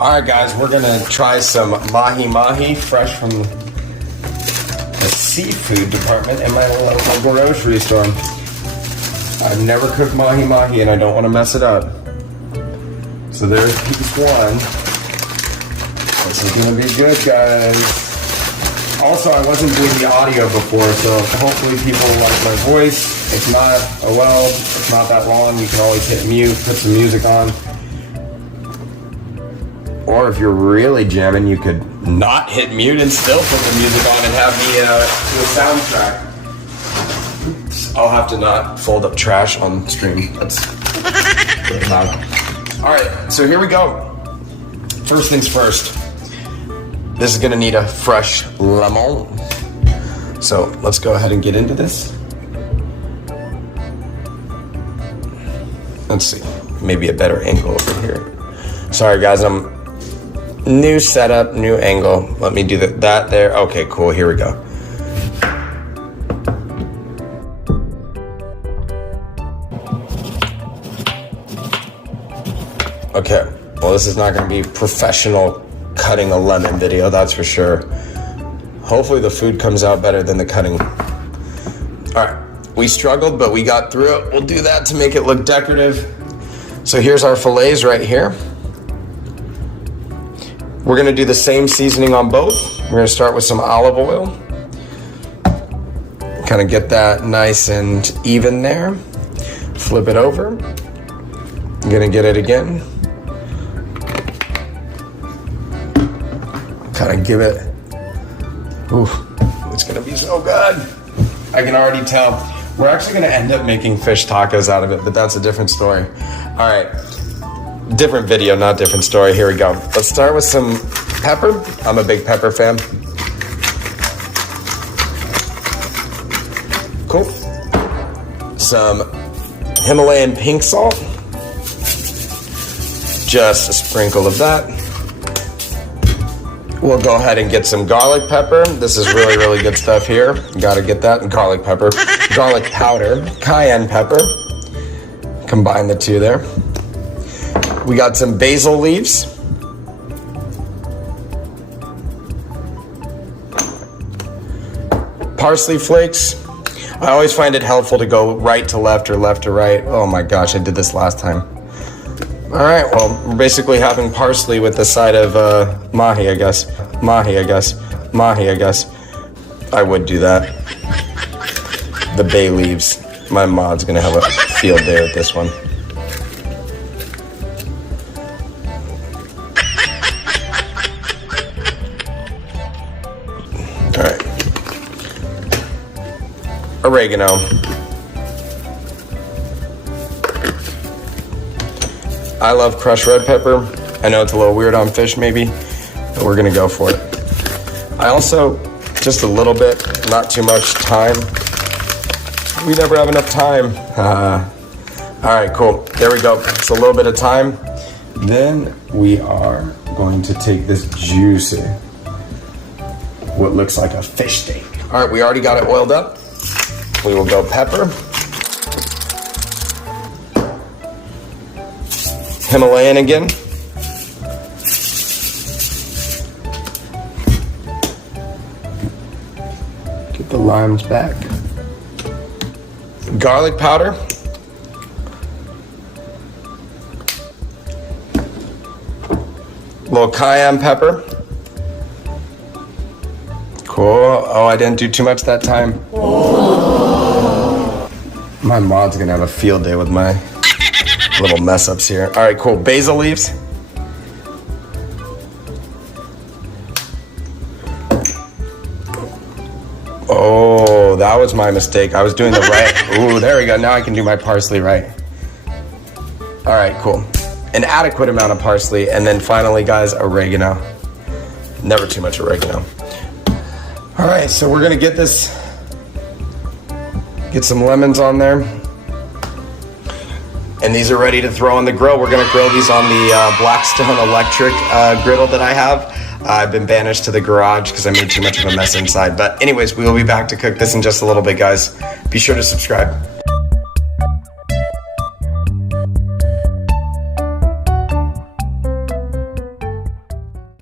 Alright guys, we're gonna try some Mahi-Mahi, fresh from the seafood department in my local grocery store. I've never cooked Mahi-Mahi and I don't want to mess it up. So there's piece one. This is gonna be good, guys. Also, I wasn't doing the audio before, so hopefully people like my voice. If not, oh well, it's not that long. You can always hit mute, put some music on. Or if you're really jamming, you could not hit mute and still put the music on and have the soundtrack. Oops. I'll have to not fold up trash on stream. That's really loud. All right, so here we go. First things first. This is gonna need a fresh lemon. So let's go ahead and get into this. Let's see, maybe a better angle over here. Sorry guys, new setup, new angle. Let me do that there. Okay, cool, here we go. Okay, well this is not gonna be professional cutting a lemon video, that's for sure. Hopefully the food comes out better than the cutting. All right, we struggled, but we got through it. We'll do that to make it look decorative. So here's our fillets right here. We're gonna do the same seasoning on both. We're gonna start with some olive oil. Kind of get that nice and even there. Flip it over. I'm gonna get it again. Kind of give it, ooh, it's gonna be so good. I can already tell. We're actually gonna end up making fish tacos out of it, but that's a different story. All right, different video, not different story. Here we go. Let's start with some pepper. I'm a big pepper fan. Cool. Some Himalayan pink salt. Just a sprinkle of that. We'll go ahead and get some garlic pepper. This is really, really good stuff here. You gotta get that. Garlic pepper. Garlic powder. Cayenne pepper. Combine the two there. We got some basil leaves. Parsley flakes. I always find it helpful to go right to left or left to right. Oh my gosh, I did this last time. All right, well, we're basically having parsley with the side of mahi, I guess. Mahi, I guess. Mahi, I guess. I would do that. The bay leaves. My mod's gonna have a field day with this one. All right. Oregano. I love crushed red pepper. I know it's a little weird on fish maybe, but we're gonna go for it. I also, just a little bit, not too much thyme. We never have enough time. All right, cool. There we go. It's a little bit of thyme. Then we are going to take this juicy, what looks like a fish steak. All right, we already got it oiled up. We will go pepper. Himalayan again. Get the limes back. Garlic powder. Little cayenne pepper. Cool. Oh, I didn't do too much that time. My mod's gonna have a field day with my little mess ups here. All right, cool. Basil leaves. Oh, that was my mistake. I was doing the right. Ooh, there we go. Now I can do my parsley right. All right, cool. An adequate amount of parsley. And then finally, guys, oregano. Never too much oregano. All right, so we're gonna get this, get some lemons on there. And these are ready to throw on the grill. We're gonna grill these on the Blackstone electric griddle that I have. I've been banished to the garage because I made too much of a mess inside. But anyways, we will be back to cook this in just a little bit, guys. Be sure to subscribe.